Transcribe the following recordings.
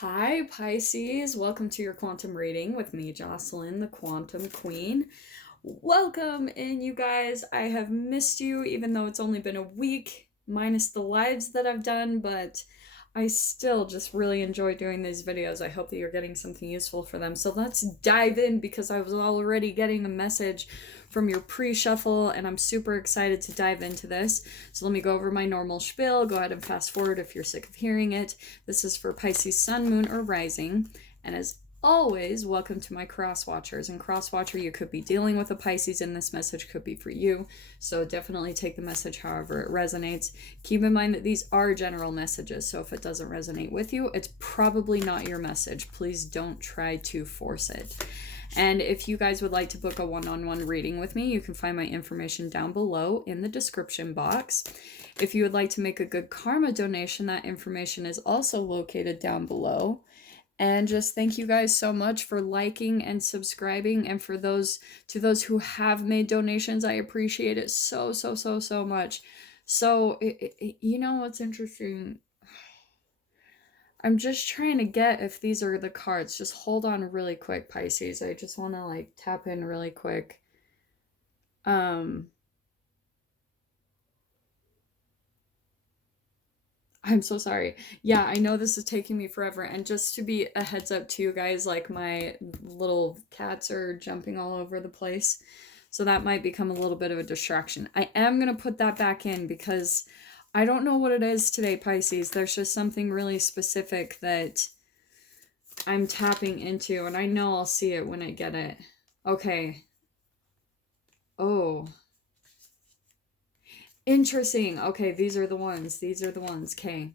Hi, Pisces. Welcome to your quantum reading with me, Jocelyn, the Quantum Queen. Welcome in, you guys. I have missed you, even though it's only been a week, minus the lives that I've done, but I still just really enjoy doing these videos. I hope that you're getting something useful for them. So let's dive in because I was already getting a message from your pre-shuffle and I'm super excited to dive into this. So let me go over my normal spiel. Go ahead and fast forward if you're sick of hearing it. This is for Pisces Sun, Moon, or Rising. And as always, welcome to my cross watchers. And cross watcher, you could be dealing with a Pisces, and this message could be for you. So definitely take the message however it resonates. Keep in mind that these are general messages. So if it doesn't resonate with you, it's probably not your message. Please don't try to force it. And if you guys would like to book a one-on-one reading with me, you can find my information down below in the description box. If you would like to make a good karma donation, that information is also located down below. And just thank you guys so much for liking and subscribing. And for those who have made donations, I appreciate it so much. So, you know what's interesting? I'm just trying to get if these are the cards. Just hold on really quick, Pisces. I just want to like tap in really quick. I'm so sorry. Yeah, I know this is taking me forever. And just to be a heads up to you guys, like my little cats are jumping all over the place. So that might become a little bit of a distraction. I am going to put that back in because I don't know what it is today, Pisces. There's just something really specific that I'm tapping into. And I know I'll see it when I get it. Okay. Oh. Interesting. Okay, these are the ones. These are the ones. Okay.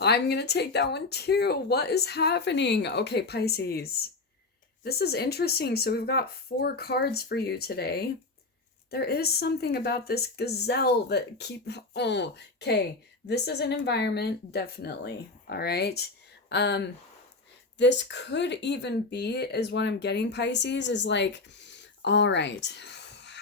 I'm gonna take that one too. What is happening? Okay, Pisces. This is interesting. So we've got 4 cards for you today. There is something about this gazelle that oh, okay. This is an environment, definitely. All right. This could even be, is what I'm getting, Pisces, is like, all right,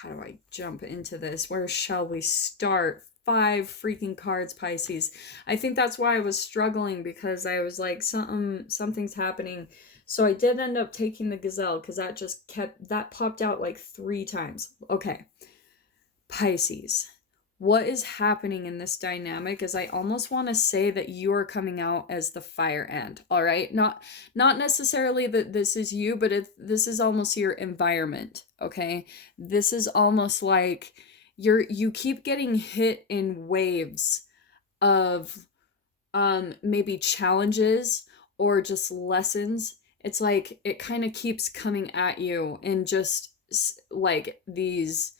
how do I jump into this? Where shall we start? 5 freaking cards, Pisces. I think that's why I was struggling, because I was like, something's happening. So I did end up taking the gazelle because that popped out like 3 times. Okay. Pisces. What is happening in this dynamic is I almost want to say that you are coming out as the fire ant, all right? Not necessarily that this is you, but this is almost your environment, okay? This is almost like you keep getting hit in waves of maybe challenges or just lessons. It's like it kind of keeps coming at you in just like these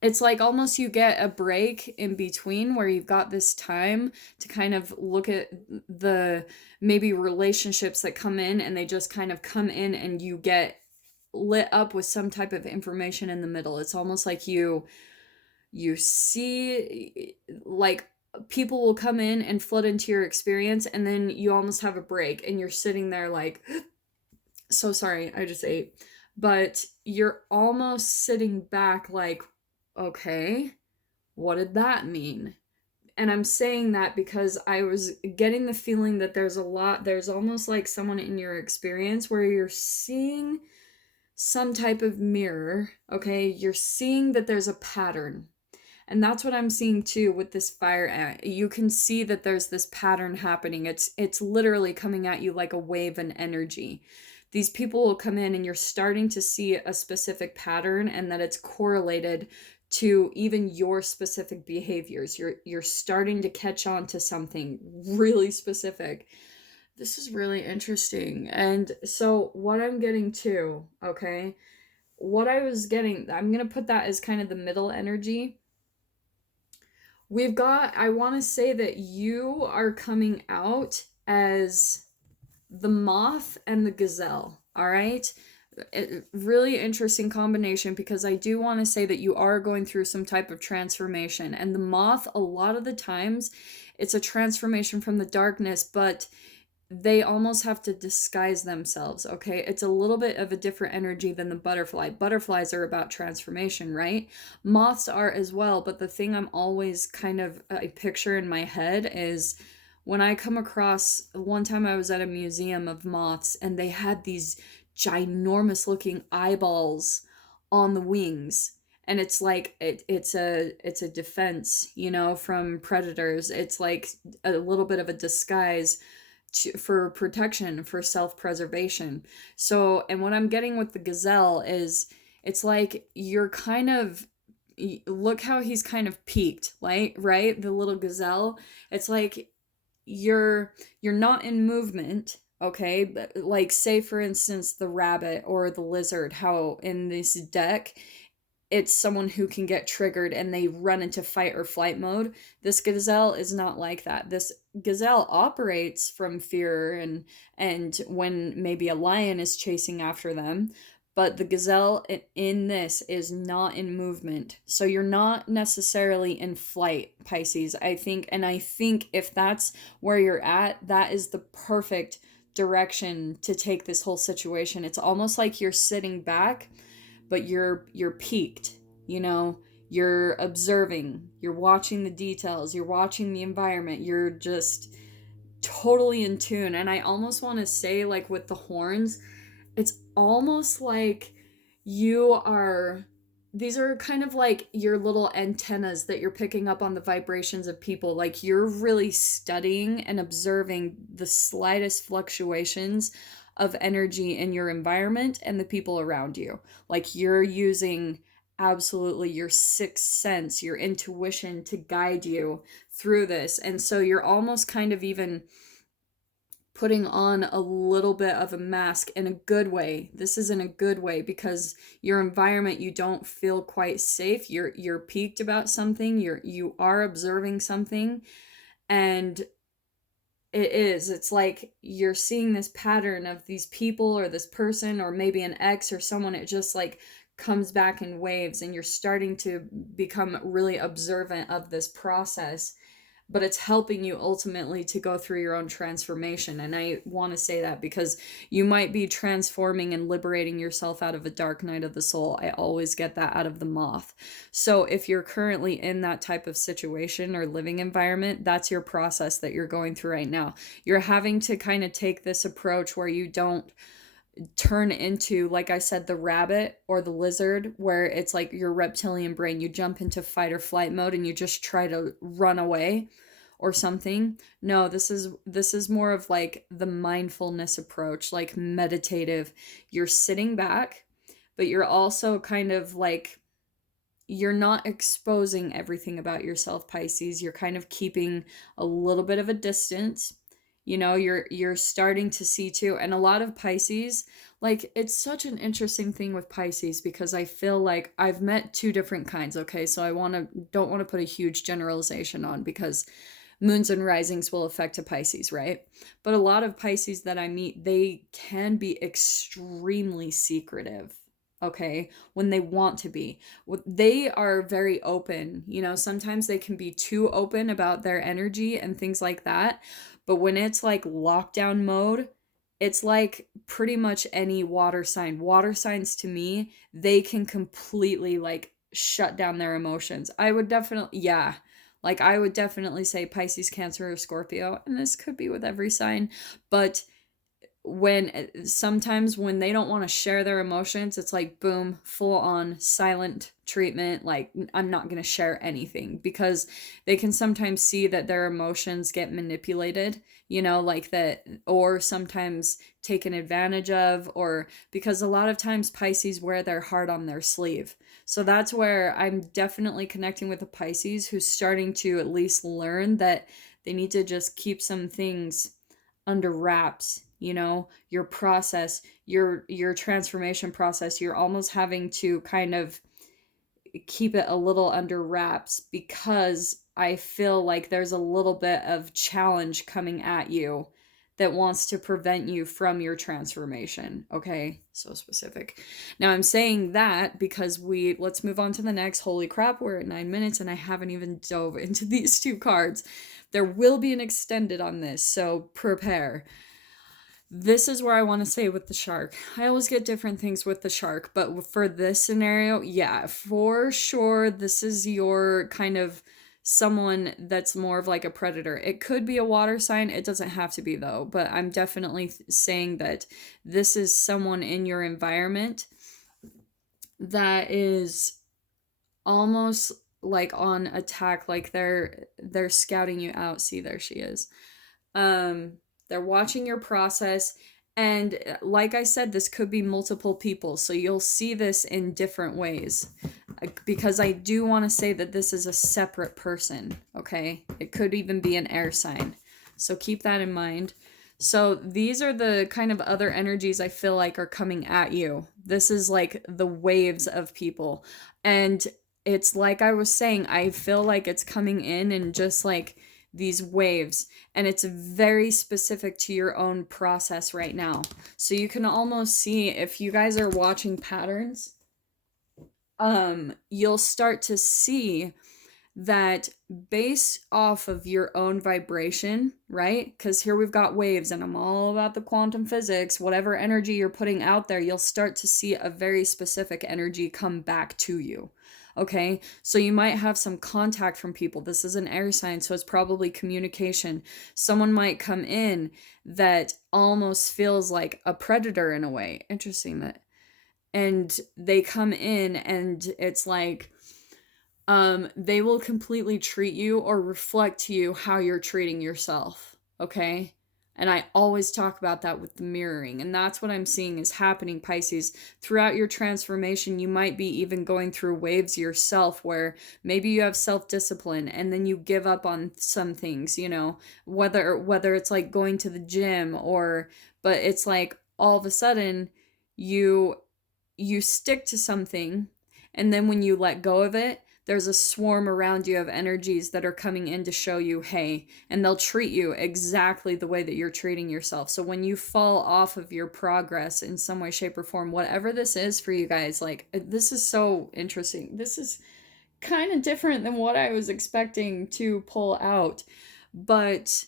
it's like almost you get a break in between where you've got this time to kind of look at the maybe relationships that come in, and they just kind of come in and you get lit up with some type of information in the middle. It's almost like you see, like, people will come in and flood into your experience, and then you almost have a break and you're sitting there like, so sorry, I just ate. But you're almost sitting back like, okay, what did that mean? And I'm saying that because I was getting the feeling that there's almost like someone in your experience where you're seeing some type of mirror, okay? You're seeing that there's a pattern. And that's what I'm seeing too with this fire ant. You can see that there's this pattern happening. It's literally coming at you like a wave and energy. These people will come in and you're starting to see a specific pattern, and that it's correlated to even your specific behaviors. You're starting to catch on to something really specific. This is really interesting. And so what I'm getting to, okay, what I was getting, I'm going to put that as kind of the middle energy. I want to say that you are coming out as the moth and the gazelle, all right? Really interesting combination, because I do want to say that you are going through some type of transformation. And the moth, a lot of the times, it's a transformation from the darkness, but they almost have to disguise themselves, okay? It's a little bit of a different energy than the butterfly. Butterflies are about transformation, right? Moths are as well, but the thing I'm always kind of I picture in my head is when I come across one time I was at a museum of moths and they had these ginormous looking eyeballs on the wings. And it's like it's a defense, you know, from predators. It's like a little bit of a disguise for protection, for self-preservation. So, and what I'm getting with the gazelle is it's like you're kind of look how he's kind of peaked, like, right? The little gazelle. It's like you're not in movement, okay? But like say for instance the rabbit or the lizard, how in this deck it's someone who can get triggered and they run into fight or flight mode. This gazelle is not like that. This gazelle operates from fear and when maybe a lion is chasing after them, but the gazelle in this is not in movement. So you're not necessarily in flight, Pisces. I think if that's where you're at, that is the perfect direction to take this whole situation. It's almost like you're sitting back but you're peaked, you know, you're observing, you're watching the details, you're watching the environment, you're just totally in tune. And I almost want to say like with the horns, it's almost like you are these are kind of like your little antennas that you're picking up on the vibrations of people. Like you're really studying and observing the slightest fluctuations of energy in your environment and the people around you. Like you're using absolutely your sixth sense, your intuition to guide you through this. And so you're almost kind of even putting on a little bit of a mask in a good way. This is in a good way because your environment, you don't feel quite safe. You're peaked about something. You are observing something, and it's like you're seeing this pattern of these people or this person or maybe an ex or someone. It just like comes back in waves, and you're starting to become really observant of this process, but it's helping you ultimately to go through your own transformation. And I want to say that because you might be transforming and liberating yourself out of a dark night of the soul. I always get that out of the moth. So if you're currently in that type of situation or living environment, that's your process that you're going through right now. You're having to kind of take this approach where you don't turn into, like I said, the rabbit or the lizard, where it's like your reptilian brain, you jump into fight or flight mode and you just try to run away or something. No, this is more of like the mindfulness approach, like meditative. You're sitting back, but you're also kind of like you're not exposing everything about yourself, Pisces. You're kind of keeping a little bit of a distance. You know, you're starting to see too. And a lot of Pisces, like it's such an interesting thing with Pisces because I feel like I've met two different kinds, okay? So I don't want to put a huge generalization on because moons and risings will affect a Pisces, right? But a lot of Pisces that I meet, they can be extremely secretive, okay, when they want to be. They are very open, you know, sometimes they can be too open about their energy and things like that. But when it's like lockdown mode, it's like pretty much any water sign. Water signs to me, they can completely like shut down their emotions. I would definitely say Pisces, Cancer, or Scorpio, and this could be with every sign, but when sometimes when they don't want to share their emotions, it's like boom, full on silent treatment. Like I'm not going to share anything because they can sometimes see that their emotions get manipulated, you know, like that, or sometimes taken advantage of, or because a lot of times Pisces wear their heart on their sleeve. So that's where I'm definitely connecting with a Pisces who's starting to at least learn that they need to just keep some things under wraps. You know, your process, your transformation process, you're almost having to kind of keep it a little under wraps because I feel like there's a little bit of challenge coming at you that wants to prevent you from your transformation. Okay, so specific. Now I'm saying that because let's move on to the next. Holy crap, we're at 9 minutes and I haven't even dove into these two cards. There will be an extended on this, so prepare. This is where I want to say with the shark. I always get different things with the shark, but for this scenario, yeah, for sure, this is your kind of someone that's more of like a predator. It could be a water sign. It doesn't have to be though, but I'm definitely saying that this is someone in your environment that is almost like on attack, like they're scouting you out. See, there she is. They're watching your process. And like I said, this could be multiple people. So you'll see this in different ways. Because I do want to say that this is a separate person, okay? It could even be an air sign. So keep that in mind. So these are the kind of other energies I feel like are coming at you. This is like the waves of people. And it's like I was saying, I feel like it's coming in and just like these waves, and it's very specific to your own process right now. So you can almost see, if you guys are watching patterns, you'll start to see that based off of your own vibration, right? Because here we've got waves, and I'm all about the quantum physics. Whatever energy you're putting out there, you'll start to see a very specific energy come back to you. Okay, so you might have some contact from people. This is an air sign, so it's probably communication. Someone might come in that almost feels like a predator in a way. Interesting that. And they come in and it's like, they will completely treat you or reflect to you how you're treating yourself. Okay. And I always talk about that with the mirroring. And that's what I'm seeing is happening, Pisces. Throughout your transformation, you might be even going through waves yourself where maybe you have self-discipline and then you give up on some things, you know, whether it's like going to the gym but it's like all of a sudden you stick to something, and then when you let go of it, there's a swarm around you of energies that are coming in to show you, hey, and they'll treat you exactly the way that you're treating yourself. So when you fall off of your progress in some way, shape, or form, whatever this is for you guys, like, this is so interesting. This is kind of different than what I was expecting to pull out. But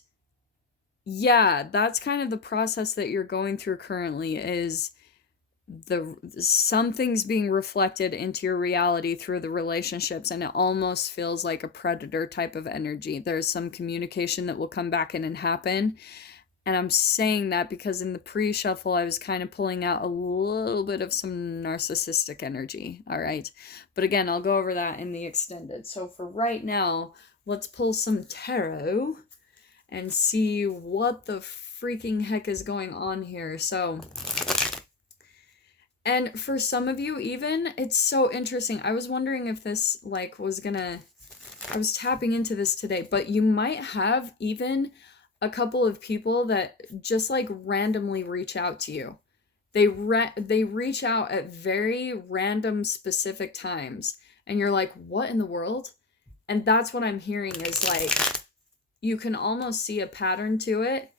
yeah, that's kind of the process that you're going through currently, is something's being reflected into your reality through the relationships, and it almost feels like a predator type of energy. There's some communication that will come back in and happen, and I'm saying that because in the pre-shuffle I was kind of pulling out a little bit of some narcissistic energy. All right, but again, I'll go over that in the extended. So for right now, let's pull some tarot and see what the freaking heck is going on here. So, and for some of you even, it's so interesting. I was wondering if this like I was tapping into this today, but you might have even a couple of people that just like randomly reach out to you. They reach out at very random specific times, and you're like, "What in the world?" And that's what I'm hearing is like you can almost see a pattern to it,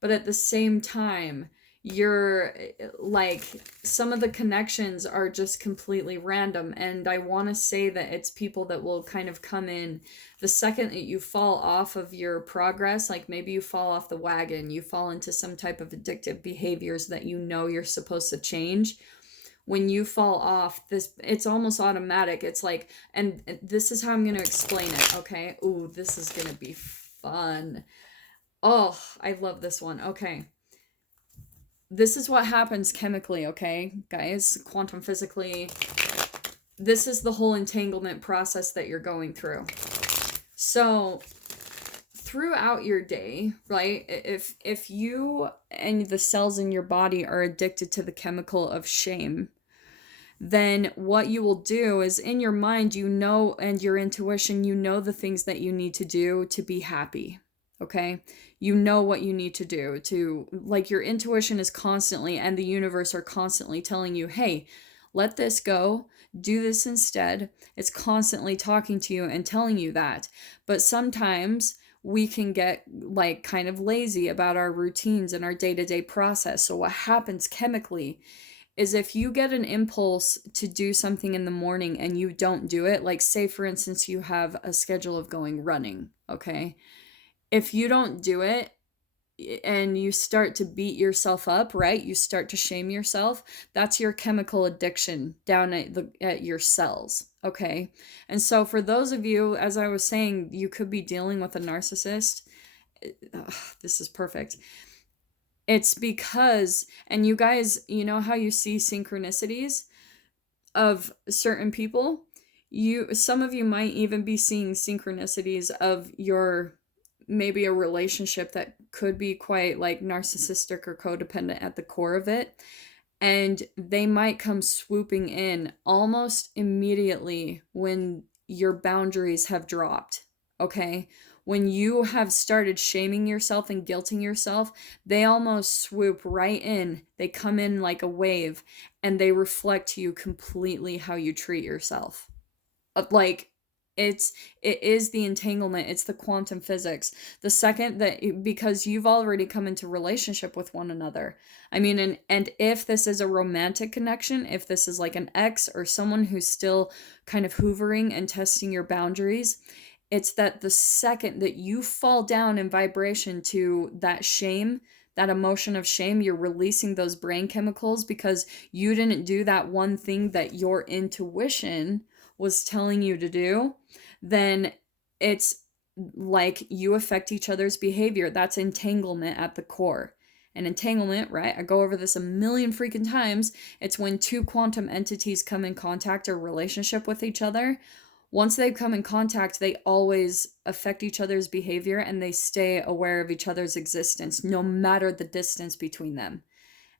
but at the same time, you're like, some of the connections are just completely random. And I want to say that it's people that will kind of come in the second that you fall off of your progress. Like maybe you fall off the wagon, you fall into some type of addictive behaviors that you know you're supposed to change. When you fall off, it's almost automatic. It's like, and this is how I'm going to explain it. Okay. Ooh, this is going to be fun. Oh, I love this one. Okay. This is what happens chemically, okay, guys? Quantum physically. This is the whole entanglement process that you're going through. So, throughout your day, right, if you and the cells in your body are addicted to the chemical of shame, then what you will do is in your mind, you know, and your intuition, you know the things that you need to do to be happy, okay? You know what you need to do to, like, your intuition is constantly, and the universe are constantly telling you, hey, let this go, do this instead. It's constantly talking to you and telling you that. But sometimes we can get like kind of lazy about our routines and our day-to-day process. So what happens chemically is if you get an impulse to do something in the morning and you don't do it, like say for instance you have a schedule of going running, okay? If you don't do it, and you start to beat yourself up, right? You start to shame yourself. That's your chemical addiction down at your cells, okay? And so for those of you, as I was saying, you could be dealing with a narcissist. Ugh, this is perfect. It's because, and you guys, you know how you see synchronicities of certain people? Some of you might even be seeing synchronicities of your, maybe a relationship that could be quite like narcissistic or codependent at the core of it, and they might come swooping in almost immediately when your boundaries have dropped, okay? When you have started shaming yourself and guilting yourself, they almost swoop right in. They come in like a wave, and they reflect to you completely how you treat yourself. Like, it is the entanglement, it's the quantum physics. The second that, because you've already come into relationship with one another, I mean, and if this is a romantic connection, if this is like an ex or someone who's still kind of hoovering and testing your boundaries, it's that the second that you fall down in vibration to that shame, that emotion of shame, you're releasing those brain chemicals because you didn't do that one thing that your intuition was telling you to do, then it's like you affect each other's behavior. That's entanglement at the core. And entanglement, right? I go over this a million freaking times. It's when two quantum entities come in contact or relationship with each other. Once they come in contact, they always affect each other's behavior, and they stay aware of each other's existence, no matter the distance between them.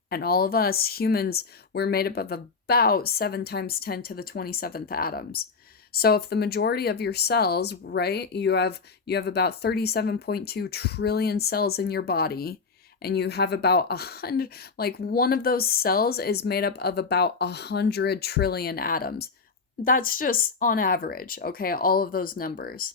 And all of us humans, we're made up of about 7 times 10 to the 27th atoms. So if the majority of your cells, right, you have about 37.2 trillion cells in your body, and you have about 100, like one of those cells is made up of about 100 trillion atoms. That's just on average, okay, all of those numbers.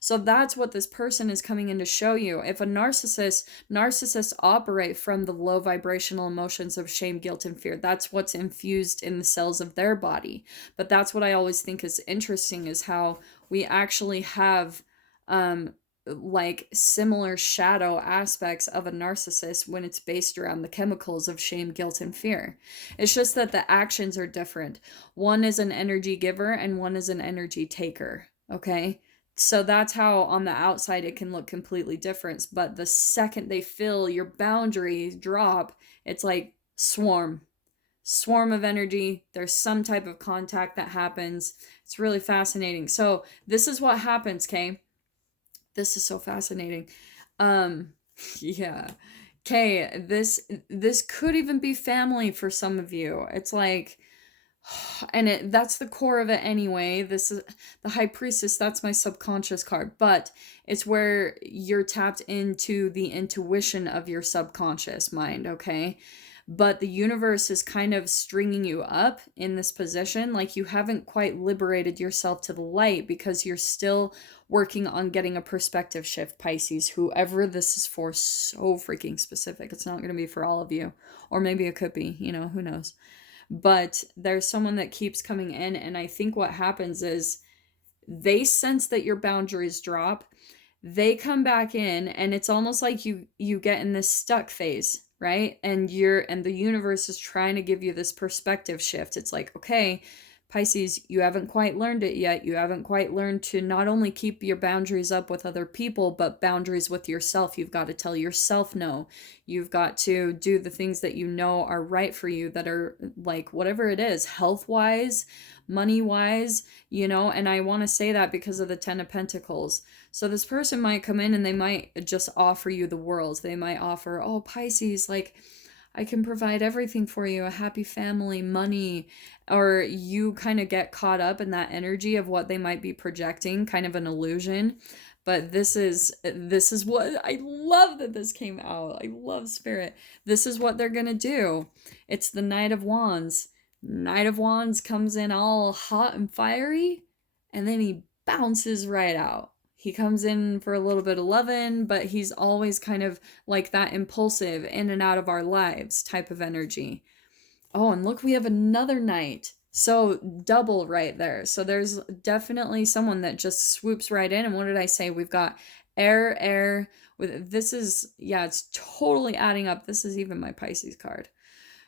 So that's what this person is coming in to show you. If a narcissists operate from the low vibrational emotions of shame, guilt, and fear. That's what's infused in the cells of their body. But that's what I always think is interesting, is how we actually have like similar shadow aspects of a narcissist when it's based around the chemicals of shame, guilt, and fear. It's just that the actions are different. One is an energy giver and one is an energy taker, okay? So that's how on the outside it can look completely different. But the second they feel your boundaries drop, it's like swarm of energy. There's some type of contact that happens. It's really fascinating. So this is what happens, okay? This is so fascinating. Yeah. Okay, this could even be family for some of you. It's like, and that's the core of it anyway. This is the High Priestess. That's my subconscious card, but it's where you're tapped into the intuition of your subconscious mind, okay? But the universe is kind of stringing you up in this position, like you haven't quite liberated yourself to the light because you're still working on getting a perspective shift, Pisces. Whoever this is for, so freaking specific. It's not going to be for all of you, or maybe it could be, who knows. But there's someone that keeps coming in, and I think what happens is they sense that your boundaries drop. They come back in, and it's almost like you get in this stuck phase, right? And the universe is trying to give you this perspective shift. It's like, okay, Pisces, you haven't quite learned it yet. You haven't quite learned to not only keep your boundaries up with other people, but boundaries with yourself. You've got to tell yourself no. You've got to do the things that you know are right for you, that are like whatever it is, health-wise, money-wise, and I want to say that because of the 10 of Pentacles. So this person might come in and they might just offer you the world. They might offer, oh, Pisces, like, I can provide everything for you, a happy family, money, or you kind of get caught up in that energy of what they might be projecting, kind of an illusion. But this is what I love that this came out. I love Spirit. This is what they're going to do. It's the Knight of Wands. Knight of Wands comes in all hot and fiery, and then he bounces right out. He comes in for a little bit of loving, but he's always kind of like that impulsive in and out of our lives type of energy. Oh, and look, we have another knight. So double right there. So there's definitely someone that just swoops right in. And what did I say? We've got air with this is, yeah, it's totally adding up. This is even my Pisces card.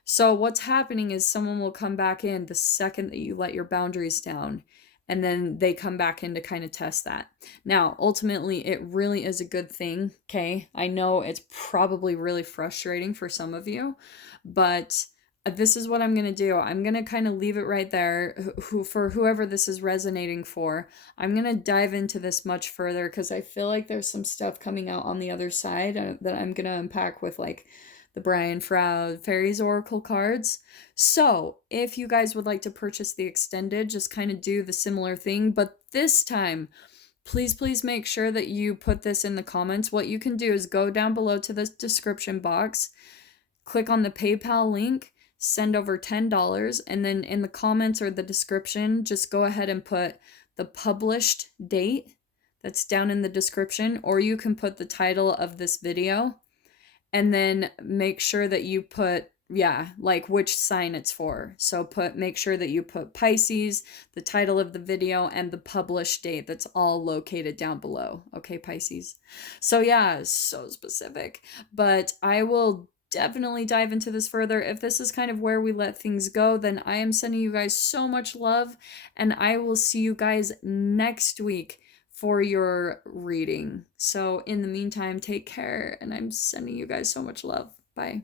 So what's happening is someone will come back in the second that you let your boundaries down, and then they come back in to kind of test that. Now, ultimately, it really is a good thing, okay? I know it's probably really frustrating for some of you, but this is what I'm going to do. I'm going to kind of leave it right there for whoever this is resonating for. I'm going to dive into this much further because I feel like there's some stuff coming out on the other side that I'm going to unpack with like the Brian Froud Fairies Oracle cards. So if you guys would like to purchase the extended, just kind of do the similar thing. But this time, please make sure that you put this in the comments. What you can do is go down below to the description box, click on the PayPal link, send over $10, and then in the comments or the description, just go ahead and put the published date that's down in the description, or you can put the title of this video, and then make sure that you put, yeah, like which sign it's for. So make sure that you put Pisces, the title of the video, and the published date. That's all located down below. Okay, Pisces. So yeah, so specific. But I will definitely dive into this further. If this is kind of where we let things go, then I am sending you guys so much love, and I will see you guys next week for your reading. So in the meantime, take care, and I'm sending you guys so much love. Bye.